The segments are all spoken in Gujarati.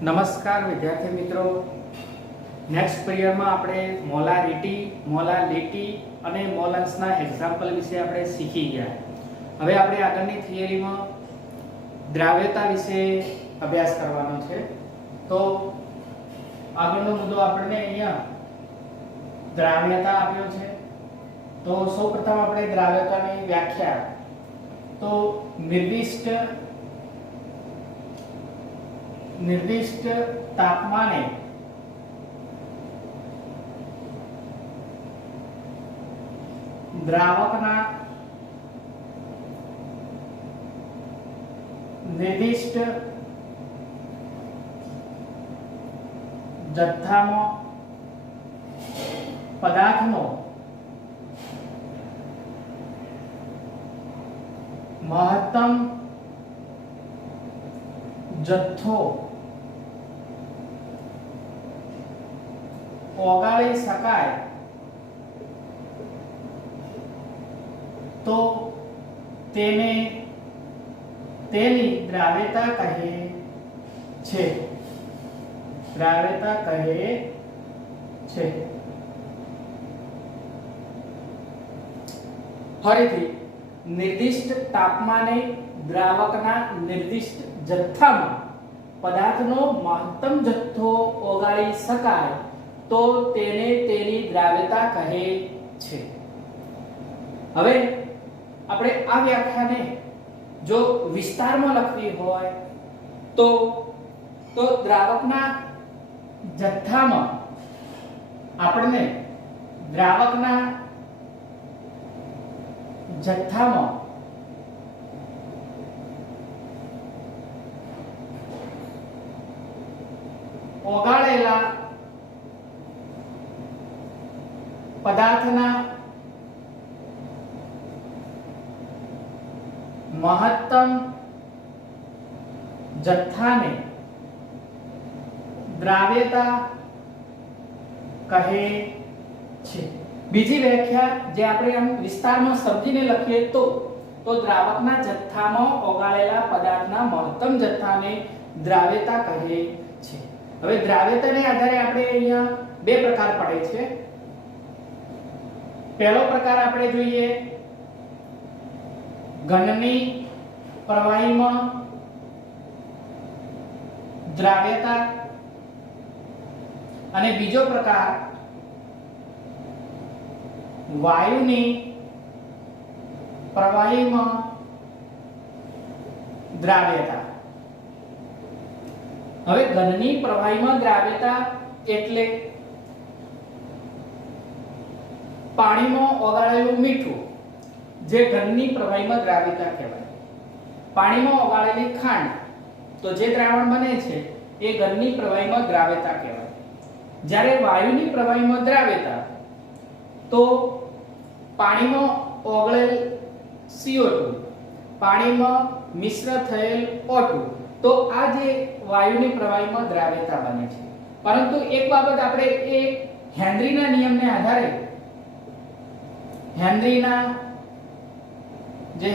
નમસ્કાર વિદ્યાર્થી મિત્રો, નેક્સ્ટ પીરિયડમાં આપણે મોલારિટી અને મોલન્સના એક્ઝામ્પલ વિશે આપણે શીખી ગયા. હવે આપણે આગળની થિયરીમાં દ્રાવ્યતા વિશે અભ્યાસ કરવાનો છે. તો આગળનો મુદ્દો આપણને અહીંયા દ્રાવ્યતા આપ્યો છે. તો સૌપ્રથમ આપણે દ્રાવ્યતાની વ્યાખ્યા, તો निर्दिष्ट तापमाने द्रावकना निर्दिष्ट जથ્થામાં પદાર્થનો મહત્તમ જથ્થો ઓગાળી શકાય તો તેની દ્રાવ્યતા કહે છે. દ્રાવ્યતા કહે છે. ફરીથી, નિર્દિષ્ટ તાપમાને દ્રાવકના નિર્દિષ્ટ જથ્થામાં પદાર્થનો મહત્તમ જથ્થો ઓગાળી શકાય તો તેને તેની દ્રાવ્યતા કહે છે. હવે આપણે આ વ્યાખ્યાને જો વિસ્તારમાં લખવી હોય તો દ્રાવકના જથ્થામાં આપણને દ્રાવકના જથ્થામાં ઓગાળેલા પદાર્થના મહત્તમ જથ્થાને દ્રાવ્યતા કહે છે. બીજી વ્યાખ્યા જે આપણે આમ વિસ્તારમાં સમજીને લખીએ તો દ્રાવકના જથ્થામાં ઓગાળેલા પદાર્થના મહત્તમ જથ્થાને દ્રાવ્યતા કહે છે. હવે દ્રાવ્યતાને આધારે આપણે અહીંયા બે પ્રકાર પડે છે. પહેલો પ્રકાર આપણે જોઈએ ઘનની પ્રવાહીમાં દ્રાવ્યતા, અને બીજો પ્રકાર વાયુની પ્રવાહીમાં દ્રાવ્યતા. હવે ઘનની પ્રવાહીમાં દ્રાવ્યતા એટલે પાણીમાં ઓગાળેલું મીઠું, જે ઘનની પ્રવાહીમાં દ્રાવ્યતા કહેવાય. પાણીમાં ઓગાળેલી ખાંડ, તો જે દ્રાવણ બને છે એ ઘનની પ્રવાહીમાં દ્રાવ્યતા કહેવાય. જ્યારે વાયુની પ્રવાહીમાં દ્રાવ્યતા તો પાણીમાં ઓગળેલ CO2, પાણીમાં મિશ્ર થયેલ O2, તો આ જે વાયુની પ્રવાહીમાં દ્રાવ્યતા બને છે. પરંતુ એક બાબત આપણે એ હેનરીના નિયમને આધારે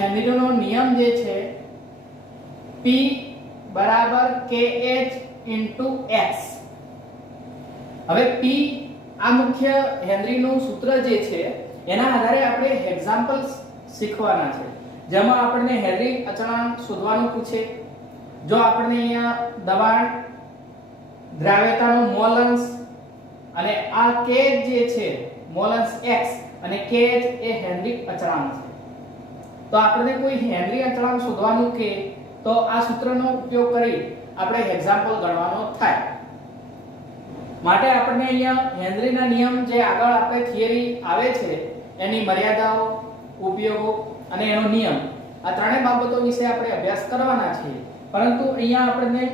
હેનરીનો નિયમ જે છે P બરાબર KH * X. હવે P આ મુખ્ય હેનરીનું સૂત્ર જે છે એના આધારે આપણે એક્ઝામ્પલ્સ શીખવાના છે, જેમાં આપણને હેનરી અચળાંક શોધવાનું પૂછે. જો આપણને અહીંયા દબાણ, દ્રાવ્યતાનું મોલન્સ અને આ KH જે છે મોલન્સ X અને KH એ હેનરી અચળાંક છે, તો આપણને કોઈ હેનરી અચળાંક શોધવાનું કે તો આ સૂત્રનો ઉપયોગ કરી આપણે એક્ઝામ્પલ ગણવાનો થાય. માટે આપણને અહીંયા હેનરીના નિયમ જે આગળ આપણે થિયરી આવે છે એની મર્યાદાઓ, ઉપયોગો અને એનો નિયમ, આ ત્રણેય બાબતો વિશે આપણે અભ્યાસ કરવાના છીએ. પરંતુ અહીંયા આપણને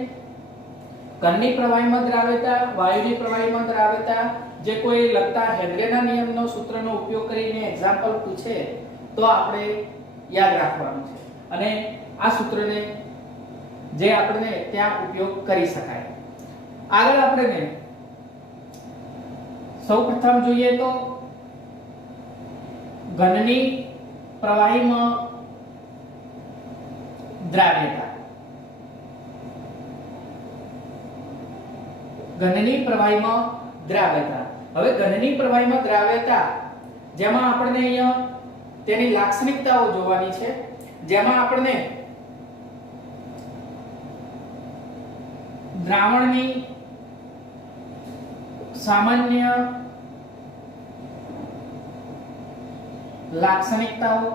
ઘનની પ્રવાહીમાં દ્રાવ્યતા, વાયુની પ્રવાહીમાં દ્રાવ્યતા જે કોઈ લગતા હેનરીના નિયમનો સૂત્રનો ઉપયોગ કરીને એક્ઝામ્પલ પૂછે તો આપણે યાદ રાખવાનું છે, અને આ સૂત્રને જે આપણે ત્યાં ઉપયોગ કરી શકાય. આગળ આપણે સૌપ્રથમ જોઈએ તો ઘનની પ્રવાહીમાં દ્રાવ્યતા. ઘનની પ્રવાહીમાં દ્રાવ્યતા. હવે ઘનની પ્રવાહીમાં દ્રાવ્યતા જેમાં આપણને અહીંયા તેની લાક્ષણિકતાઓ જોવાની છે, જેમાં આપણને દ્રાવણની સામાન્ય લાક્ષણિકતાઓ,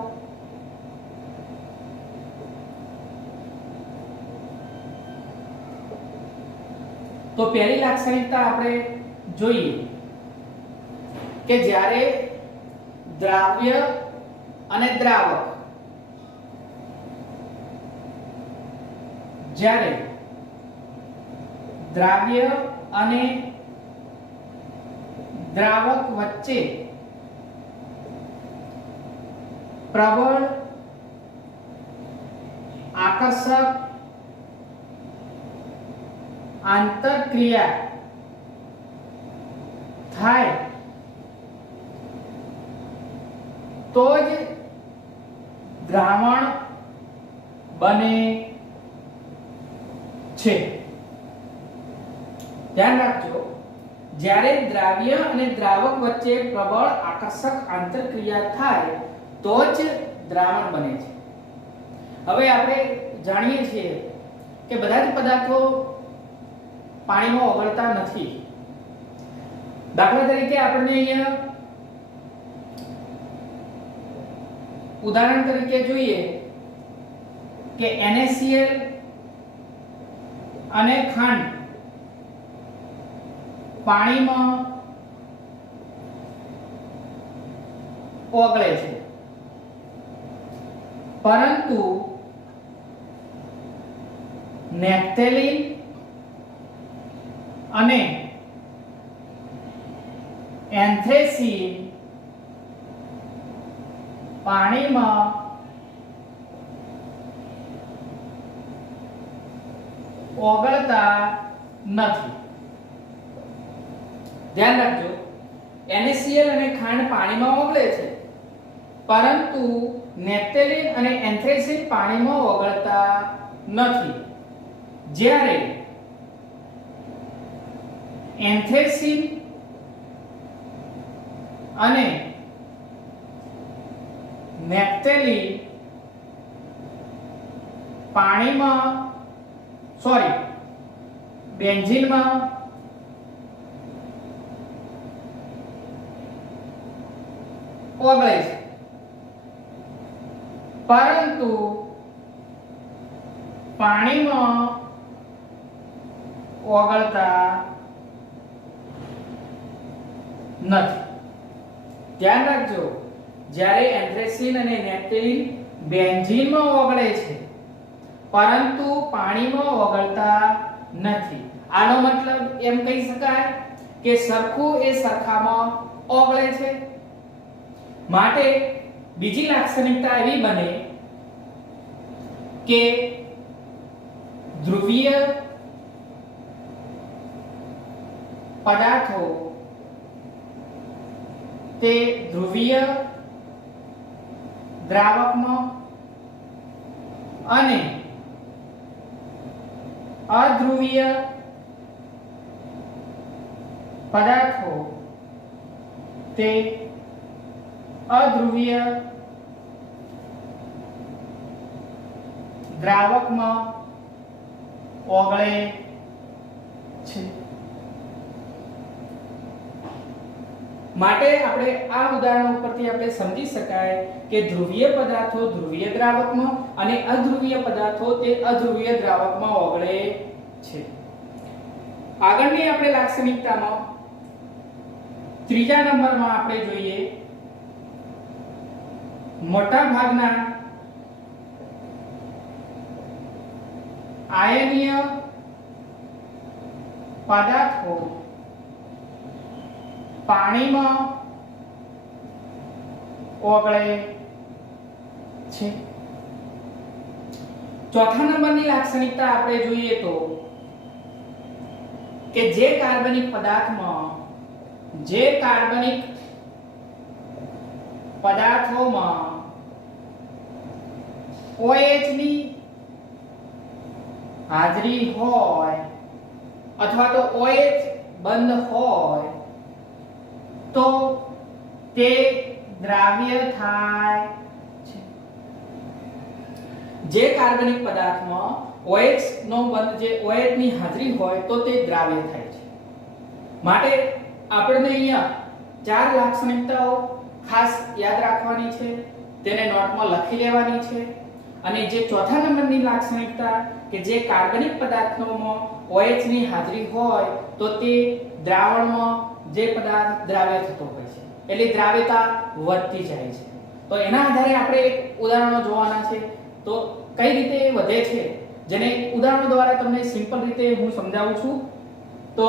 તો પહેલી લાક્ષણિકતા આપણે જોઈએ કે જ્યારે દ્રાવ્ય અને દ્રાવક જ્યારે દ્રાવ્ય અને દ્રાવક વચ્ચે પ્રબળ આકર્ષક આંતરક્રિયા થાય તો જ દ્રાવણ બને છે. ધ્યાન રાખજો, જ્યારે દ્રાવ્ય અને દ્રાવક વચ્ચે પ્રબળ આકર્ષક આંતરક્રિયા થાય તો જ દ્રાવણ બને છે. હવે આપણે જાણીએ છીએ કે બધા જ પદાર્થો પાણીમાં ઓગળતા નથી. દાખલા તરીકે આપણને અહીંયા ઉદાહરણ તરીકે જોઈએ કે NaCl અને ખાંડ પાણીમાં ઓગળે છે, પરંતુ નેપ્થેલિન અને એન્થ્રેસીન પાણીમાં ઓગળતા નથી. ધ્યાન રાખજો, NaCl અને ખાંડ પાણીમાં ઓગળે છે, પરંતુ નેપ્થેલિન અને એન્થ્રેસીન પાણીમાં ઓગળતા નથી. જ્યારે એન્થ્રેસીન અને નેપ્થેલિન પાણીમાં બેન્ઝીનમાં ઓગળે છે, પરંતુ પાણીમાં ઓગળતા નથી. ધ્યાન રાખજો, જ્યારે એન્થ્રેસીન અને નેપ્થેલિન બેન્ઝીનમાં ઓગળે છે, પરંતુ પાણીમાં ઓગળતા નથી. આનો મતલબ એમ કહી શકાય કે સરખું એ સરખામાં ઓગળે છે. માટે બીજી લાક્ષણિકતા એવી બને કે ધ્રુવીય પદાર્થો તે ધ્રુવીય દ્રાવકમાં અને અધ્રુવીય પદાર્થો તે અધ્રુવીય દ્રાવકમાં ઓગળે છે. માટે આપણે આ ઉદાહરણ ઉપરથી આપણે સમજી શકાય કે ધ્રુવીય પદાર્થો ધ્રુવીય દ્રાવકમાં અને અધ્રુવીય પદાર્થો તે અધ્રુવીય દ્રાવકમાં ઓગળે છે. આગળની આપણે લાક્ષણિકતામાં ત્રીજા નંબરમાં આપણે જોઈએ મોટા ભાગના આયનીય પદાર્થો પાણીમાં ઓગળે છે. ચોથા નંબરની લાક્ષણિકતા આપણે જોઈએ તો કે જે કાર્બનિક પદાર્થોમાં OH ની હાજરી હોય અથવા તો OH બંધ હોય તો તે દ્રાવ્ય થાય છે. જે કાર્બનિક પદાર્થમાં OH નો બંધ જે OH ની હાજરી હોય તો તે દ્રાવ્ય થાય છે. માટે આપણે અહીંયા ચાર લાક્ષણિકતાઓ ખાસ યાદ રાખવાની છે, તેને નોટમાં લખી લેવાની છે. અને જે ચોથા નંબરની લાક્ષણિકતા કે જે કાર્બનિક પદાર્થોમાં OH ની હાજરી હોય તો તે દ્રાવણમાં જે પદાર્થ દ્રાવ્ય થતો હોય છે, એટલે દ્રાવ્યતા વધતી જાય છે. તો એના આધારે આપણે એક ઉદાહરણો જોવાના છે. તો કઈ રીતે વધે છે જેને ઉદાહરણો દ્વારા તમને સિમ્પલ રીતે હું સમજાવું છું. તો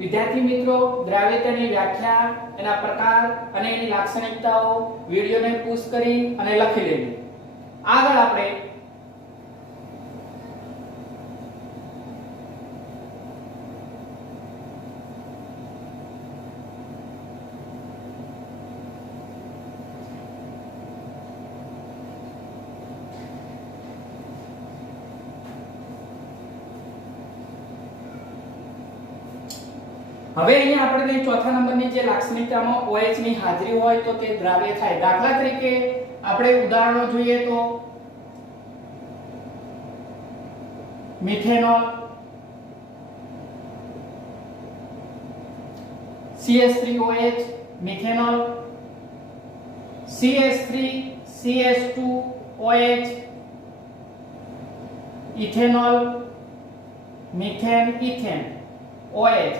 વિદ્યાર્થી મિત્રો, દ્રાવ્યતાની વ્યાખ્યા, એના પ્રકાર અને એની લાક્ષણિકતાઓ વિડિયોને પુશ કરી અને લખી લેવી. આગળ આપણે હવે અહીંયા આપણે ચોથા નંબરની જે લાક્ષણિકતામાં OH ની હાજરી હોય તો તે દ્રાવ્ય થાય. દાખલા તરીકે આપણે ઉદાહરણો જોઈએ તો methanol, CH3OH, methanol, CH3CH2OH, ethanol, methane, ethane, OH,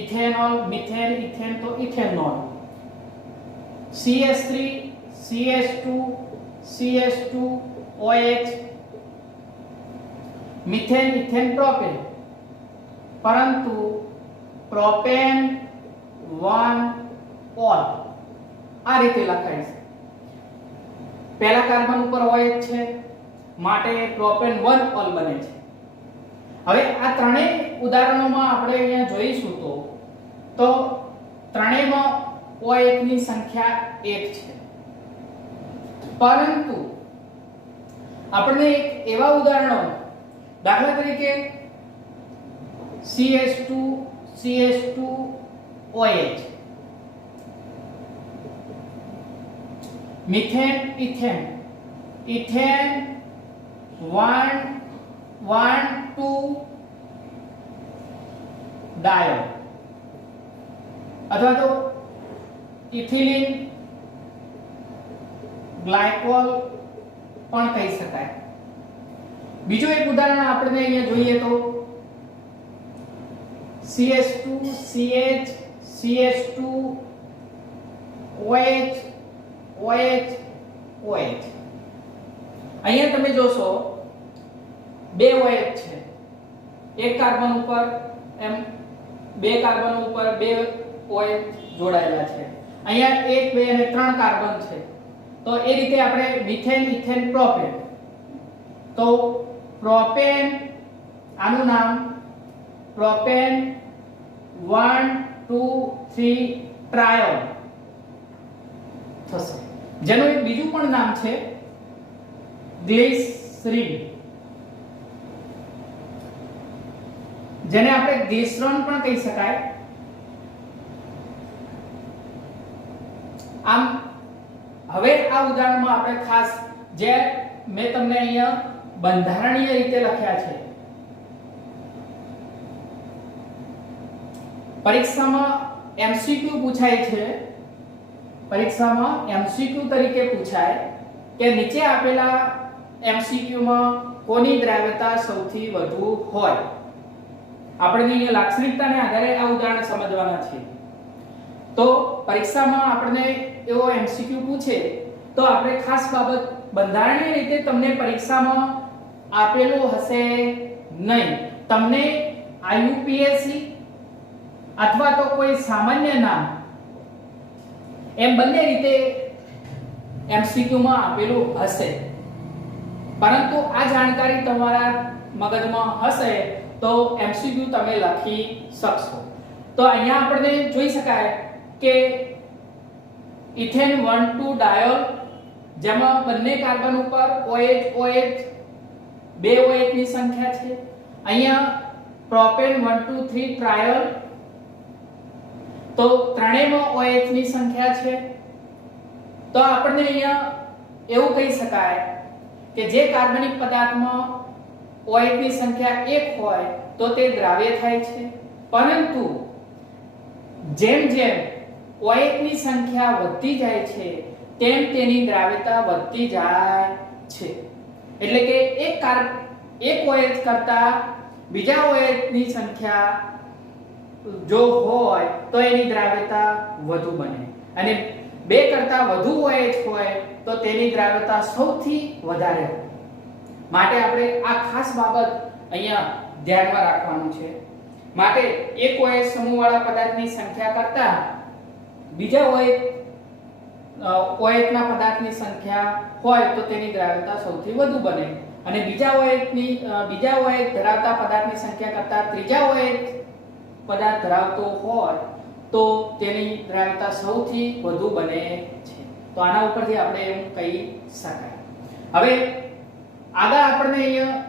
ethanol, methane, ethane तो ethanol, CH3 CH2 CH2 OH, methane, ethane, propane. परंतु प्रोपेन 1 ऑल આ રીતે લખાય છે. પહેલા કાર્બન ઉપર OH છે માટે પ્રોપેન 1 ઓલ બને છે. હવે આ ત્રણેય ઉદાહરણોમાં આપણે અહીંયા જોઈશું તો ત્રણેયમાં OH ની સંખ્યા 1 છે. પરંતુ આપણે એક એવા ઉદાહરણો, દાખલા તરીકે CH2 CH2OH, methane, ethane, ethane 1,2 diol અથવા તો ઇથિલિન ગ્લાયકોલ પણ કહી શકાય. બીજું એક ઉદાહરણ આપણે અહીંયા જોઈએ તો CH2 CH CH2OH OH OH. અહીંયા તમે જોશો બે OH છે, એક કાર્બન ઉપર એમ બે કાર્બન ઉપર બે OH જોડાયેલા છે. અહીંયા 1 2 અને 3 કાર્બન છે. તો એ રીતે આપણે મિથેન, ઇથેન, પ્રોપેન. તો પ્રોપેન, આનું નામ પ્રોપેન 1 2 3 ટ્રાયોલ થશે, જેનું એક બીજું પણ નામ છે ગ્લિસરીન, જેને આપણે ગ્લિસરોન પણ કહી શકાય. આમ હવે આ ઉદાહરણમાં આપણે ખાસ જે મેં તમને અહીંયા બંધારણીય રીતે લખ્યા છે, પરીક્ષામાં MCQ પૂછાય છે. પરીક્ષામાં MCQ તરીકે પૂછાય કે નીચે આપેલા MCQ માં કોની દ્રાવ્યતા સૌથી વધુ હોય. આપણે અહીંયા લાક્ષણિકતાને આધારે આ ઉદાહરણ સમજવાના છે. તો પરીક્ષામાં આપણને એવો MCQ પૂછે તો આપણે ખાસ બાબત બંધારણીય રીતે તમને પરીક્ષામાં આપેલું હશે નહીં. તમને IUPAC અથવા તો કોઈ સામાન્ય નામ એમ બંને રીતે MCQ માં આપેલું હશે. પરંતુ આ જાણકારી તમારા મગજમાં હશે તો MCQ તમે લખી શકશો. તો અહીંયા આપણે જોઈ શકાય કે ઇથેન 1,2 ડાયોલ, જેમાં બંને કાર્બન ઉપર OH બે OH ની સંખ્યા છે. અહીંયા પ્રોપેન 1 2 3 ટ્રાયોલ, તો ત્રણેયમાં OH ની સંખ્યા છે. તો આપણને અહીંયા એવું કહી શકાય કે જે કાર્બનિક પદાર્થમાં OH ની સંખ્યા 1 હોય તો તે દ્રાવ્ય થાય છે, પરંતુ જેમ જેમ OH ની સંખ્યા વધતી જાય છે તેમ તેની દ્રાવ્યતા વધતી જાય છે. એટલે કે એક OH કરતા બીજા OH ની સંખ્યા જો હોય તો એની દ્રાવ્યતા વધુ બને, અને બે કરતા વધુ OH હોય તો તેની દ્રાવ્યતા સૌથી વધારે હોય. માટે આપણે આ ખાસ બાબત અહીંયા ધ્યાનમાં રાખવાનું છે. માટે એક OH સમૂહવાળા પદાર્થની સંખ્યા કરતા બીજા OH ના પદાર્થની સંખ્યા હોય તો તેની દ્રાવ્યતા સૌથી વધુ બને, અને બીજા OH ધરાવતા પદાર્થની સંખ્યા કરતા ત્રીજા OH પદાર્થ ધરાવતો હોય તો તેની દ્રાવ્યતા સૌથી વધુ બને છે. તો આના ઉપરથી આપણે એમ કહી શકાય. હવે આગળ આપણને અહીંયા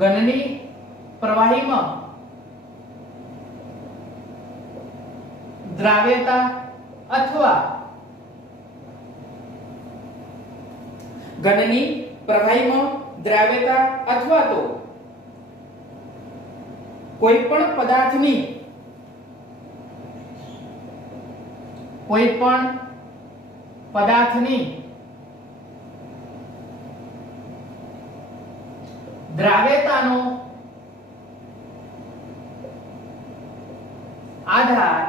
ઘનની પ્રવાહીમાં દ્રાવ્યતા અથવા ઘનની પ્રવાહીમાં દ્રાવ્યતા અથવા તો કોઈ પણ પદાર્થની દ્રાવ્યતાનો આધાર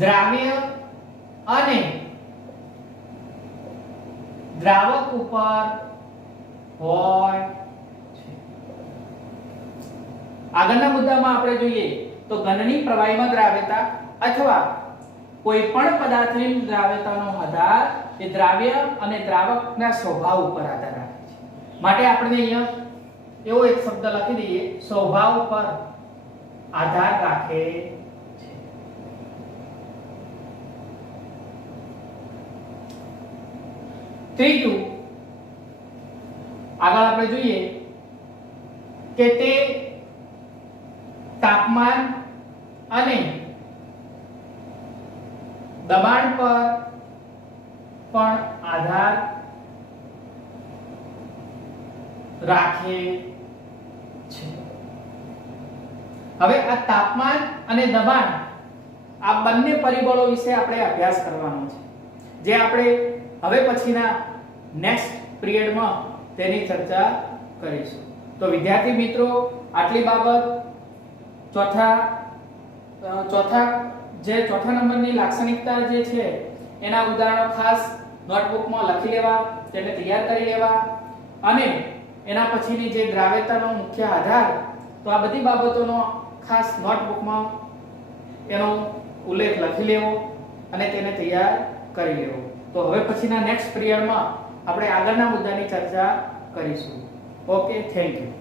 દ્રાવ્ય અને દ્રાવક ઉપર હોય છે. આગળના મુદ્દામાં આપણે જોઈએ તો ઘનની પ્રવાહીમાં દ્રાવ્યતા અથવા કોઈ પણ પદાર્થની દ્રાવ્યતાનો આધાર એ દ્રાવ્ય અને દ્રાવકના સ્વભાવ ઉપર આધાર રાખે છે. માટે આપણે અહીંયા એવો એક શબ્દ લખી દઈએ, સ્વભાવ પર આધાર રાખે છે. ત્રીજું આગળ આપણે જોઈએ કે તે તાપમાન અને દબાણ પર પણ આધાર રાખે છે. હવે આ તાપમાન અને દબાણ આ બંને પરિબળો વિશે આપણે અભ્યાસ કરવાનો છે, જે આપણે હવે પછીના નેક્સ્ટ પિરિયડમાં તેની ચર્ચા કરીશું. તો વિદ્યાર્થી મિત્રો, આટલી બાબત ચોથા નંબરની લાક્ષણિકતા જે છે એના ઉદાહરણો ખાસ નોટબુકમાં લખી લેવા, તેને તૈયાર કરી લેવા, અને એના પછીની જે દ્રાવ્યતાનો મુખ્ય આધાર, તો આ બધી બાબતોનો ખાસ નોટબુકમાં એનો ઉલ્લેખ લખી લેવો અને તેને તૈયાર કરી લેવો. તો હવે પછીના નેક્સ્ટ પિરિયડમાં આપણે આગળના મુદ્દાની ચર્ચા કરીશું. Okay, thank you.